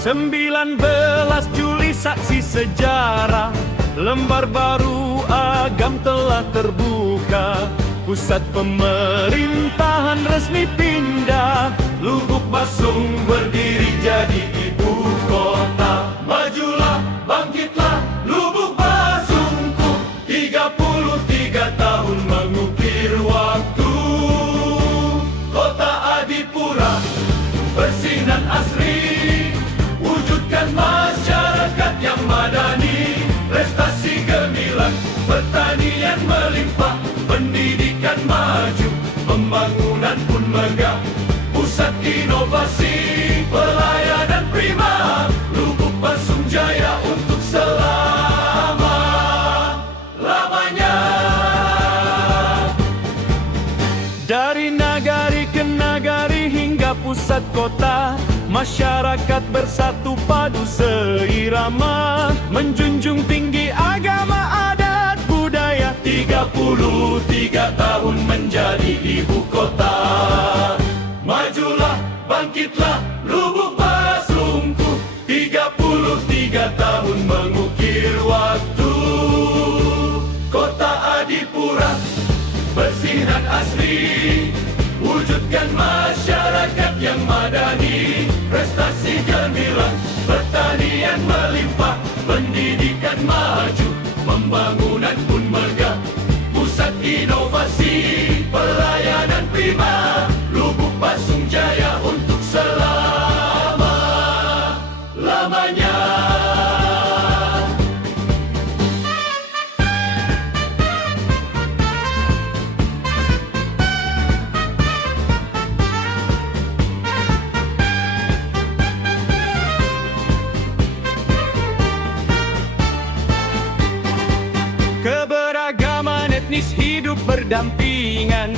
19 Juli saksi sejarah, lembar baru agam telah terbuka. Pusat pemerintahan resmi pindah, Lubuk Basung berdiri jadi ibu kota. Majulah, bangkitlah, Lubuk Basungku, 33 tahun mengukir waktu. Kota Adipura, bersinar asri, wujudkan masyarakat yang madani. Prestasi gemilang, pertanian melimpah, pendidikan maju, pembangunan pun megah. Pusat inovasi, pelayanan prima, Lubuk Basung jaya untuk selama-lamanya. Dari nagari ke nagari hingga pusat kota, masyarakat bersatu padu seirama, menjunjung tinggi agama adat budaya. 33 tahun menjadi ibu kota. Majulah, bangkitlah, Lubuk Basungku, 33 tahun mengukir waktu. Kota Adipura, bersinar asri, wujudkan masyarakat yang madani. Prestasi gemilang, pertanian melimpah, pendidikan maju, pembangunan pun megah. Pusat inovasi, pelayanan prima, Lubuk Basung jaya untuk selama-lamanya. Keberagaman etnis hidup berdampingan,